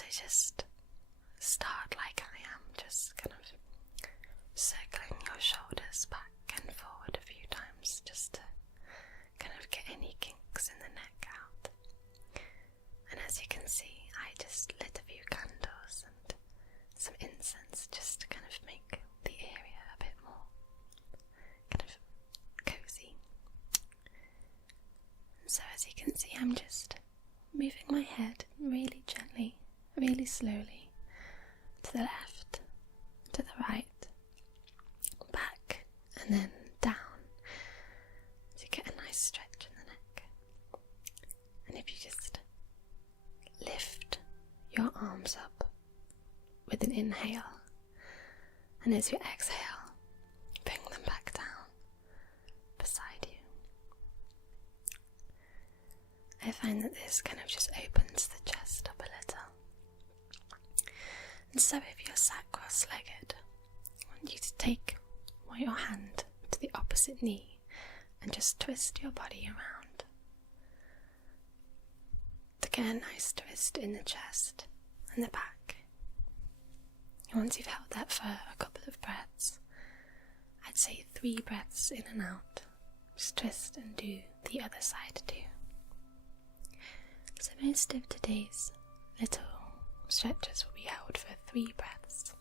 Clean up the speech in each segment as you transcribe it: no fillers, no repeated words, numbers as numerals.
So just start like I am, just kind of circling your shoulders back and forward a few times just to kind of get any kinks in the neck out. And as you can see, I just lit a few candles and some incense just to kind of make the area a bit more kind of cozy. And so as you can see, I'm just moving my head really gently, really slowly, to the left, to the right, back, and then down to get a nice stretch in the neck. And if you just lift your arms up with an inhale, and as you exhale, bring them back down beside you. I find that this kind of just opens the chest up a little. And so if you're sat cross-legged, I want you to take your hand to the opposite knee and just twist your body around to get a nice twist in the chest and the back. And once you've held that for a couple of breaths, I'd say 3 breaths in and out. Just twist and do the other side too. So most of today's little stretches will be held for 3 breaths.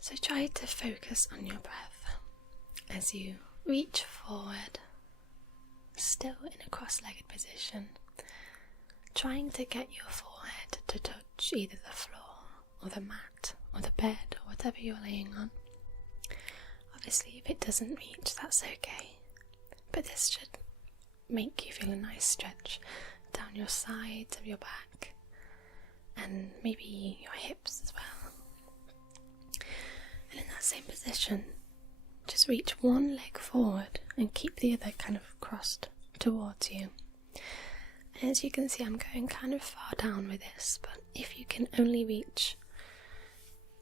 So try to focus on your breath as you reach forward, still in a cross-legged position, trying to get your forehead to touch either the floor or the mat or the bed or whatever you're laying on. Obviously, if it doesn't reach, that's okay, but this should make you feel a nice stretch down your sides of your back and maybe your hips as well. And in that same position, just reach one leg forward and keep the other kind of crossed towards you. And as you can see, I'm going kind of far down with this, but if you can only reach,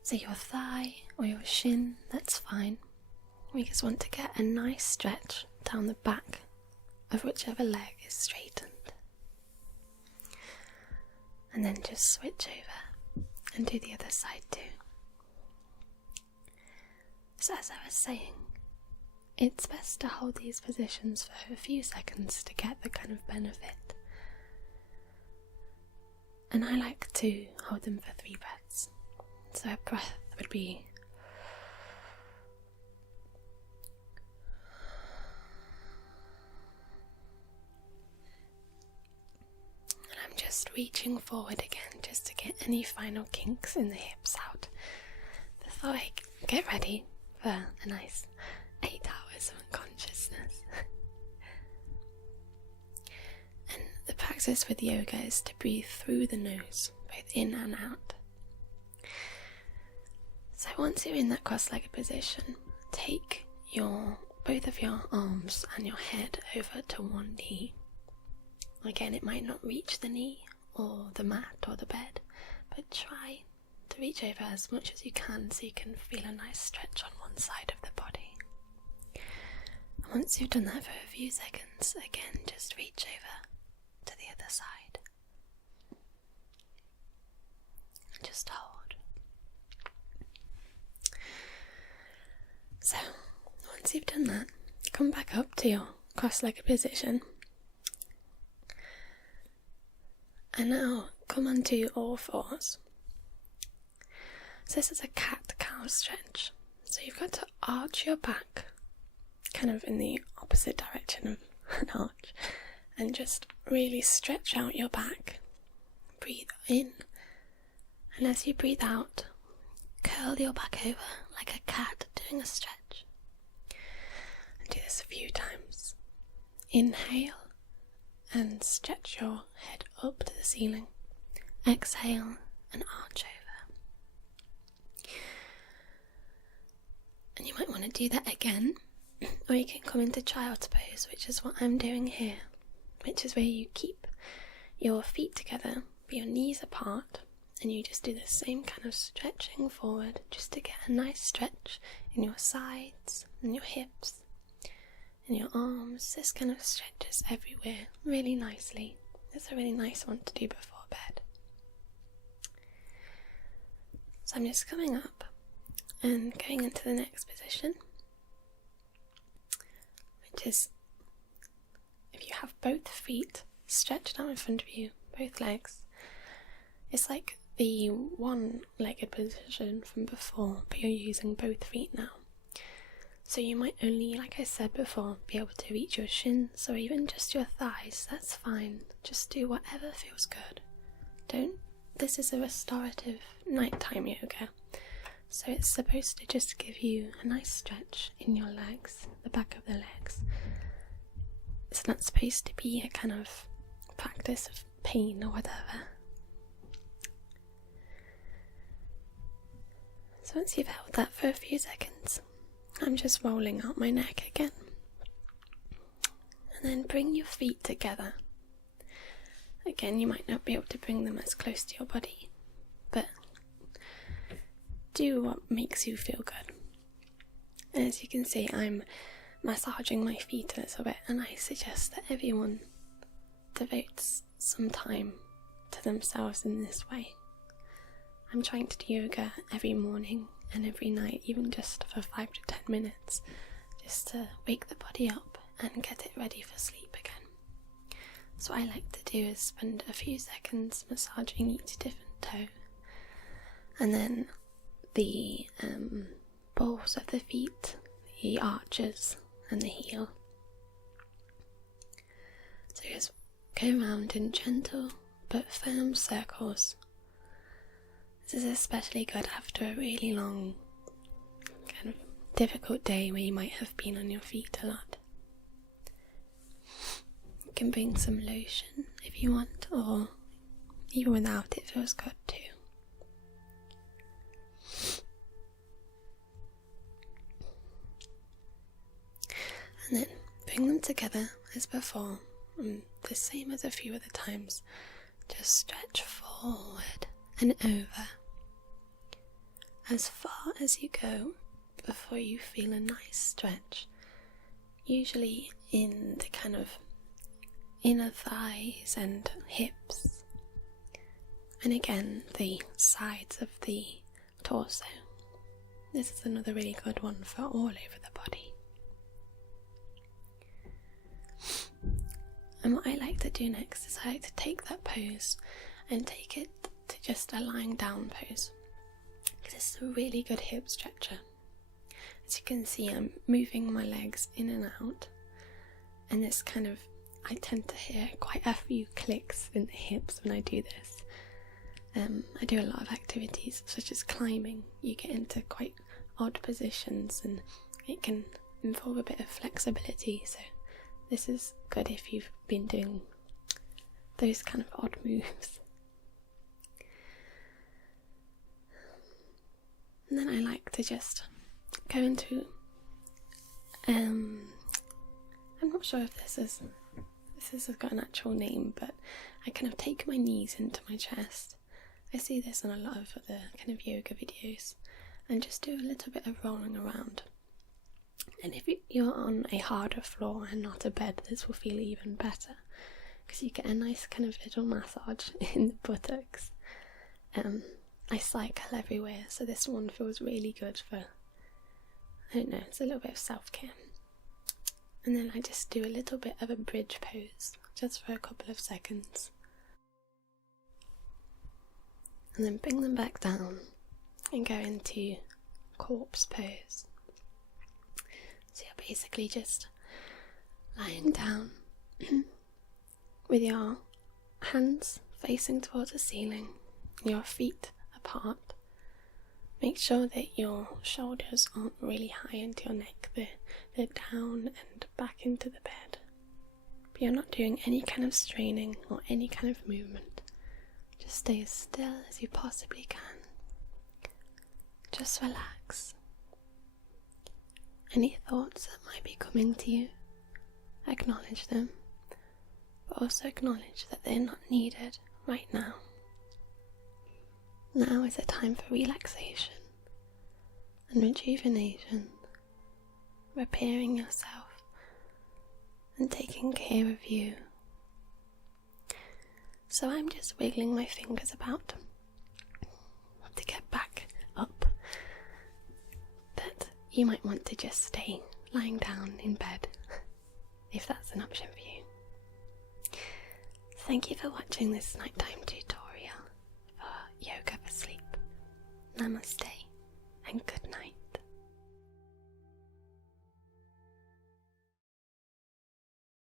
say, your thigh or your shin, that's fine. We just want to get a nice stretch down the back of whichever leg is straightened. And then just switch over and do the other side too. So as I was saying, it's best to hold these positions for a few seconds to get the kind of benefit. And I like to hold them for 3 breaths. So a breath would be just reaching forward again just to get any final kinks in the hips out before I get ready for a nice 8 hours of unconsciousness. And the practice with yoga is to breathe through the nose, both in and out. So once you're in that cross-legged position, take both of your arms and your head over to one knee. Again, it might not reach the knee or the mat or the bed, but try to reach over as much as you can so you can feel a nice stretch on one side of the body. And once you've done that for a few seconds, again, just reach over to the other side. Just hold. So, once you've done that, come back up to your cross-legged position. And now come onto all fours. So this is a cat-cow stretch. So you've got to arch your back, kind of in the opposite direction of an arch, and just really stretch out your back. Breathe in, and as you breathe out, curl your back over like a cat doing a stretch. And do this a few times. Inhale and stretch your head up to the ceiling. Exhale and arch over. And you might want to do that again, or you can come into child's pose, which is what I'm doing here, which is where you keep your feet together but your knees apart, and you just do the same kind of stretching forward just to get a nice stretch in your sides and your hips and your arms. This kind of stretches everywhere really nicely. It's a really nice one to do before bed. So I'm just coming up and going into the next position, which is if you have both feet stretched out in front of you, both legs. It's like the one-legged position from before, but you're using both feet now. So you might only, like I said before, be able to reach your shins or even just your thighs. That's fine. Just do whatever feels good. This is a restorative nighttime yoga, so it's supposed to just give you a nice stretch in your legs, the back of the legs. It's not supposed to be a kind of practice of pain or whatever. So once you've held that for a few seconds, I'm just rolling out my neck again. And then bring your feet together. Again, you might not be able to bring them as close to your body, but do what makes you feel good. And as you can see, I'm massaging my feet a little bit, and I suggest that everyone devotes some time to themselves in this way. I'm trying to do yoga every morning and every night, even just for 5 to 10 minutes, just to wake the body up and get it ready for sleep again. So what I like to do is spend a few seconds massaging each different toe, and then the balls of the feet, the arches and the heel. So just go around in gentle but firm circles. This is especially good after a really long, kind of difficult day where you might have been on your feet a lot. You can bring some lotion if you want, or even without it feels good too. And then bring them together as before, and the same as a few other times. Just stretch forward and over as far as you go before you feel a nice stretch, usually in the kind of inner thighs and hips, and again the sides of the torso. This is another really good one for all over the body. And what I like to do next is I like to take that pose and take it to just a lying down pose, because it's a really good hip stretcher. As you can see, I'm moving my legs in and out, and this kind of, I tend to hear quite a few clicks in the hips when I do this. I do a lot of activities such as climbing. You get into quite odd positions and it can involve a bit of flexibility, so this is good if you've been doing those kind of odd moves. And then I like to just go into, I'm not sure if this has got an actual name, but I kind of take my knees into my chest. I see this on a lot of other kind of yoga videos, and just do a little bit of rolling around. And if you're on a harder floor and not a bed, this will feel even better, because you get a nice kind of little massage in the buttocks. I cycle everywhere, so this one feels really good for, I don't know, it's a little bit of self-care. And then I just do a little bit of a bridge pose, just for a couple of seconds. And then bring them back down and go into corpse pose. So you're basically just lying down with your hands facing towards the ceiling, your feet apart. Make sure that your shoulders aren't really high into your neck, they're down and back into the bed. But you're not doing any kind of straining or any kind of movement. Just stay as still as you possibly can. Just relax. Any thoughts that might be coming to you, acknowledge them, but also acknowledge that they're not needed right now. Now is a time for relaxation and rejuvenation, repairing yourself and taking care of you. So I'm just wiggling my fingers about to get back up. But you might want to just stay lying down in bed if that's an option for you. Thank you for watching this nighttime tutorial for yoga for sleep. Namaste and good night.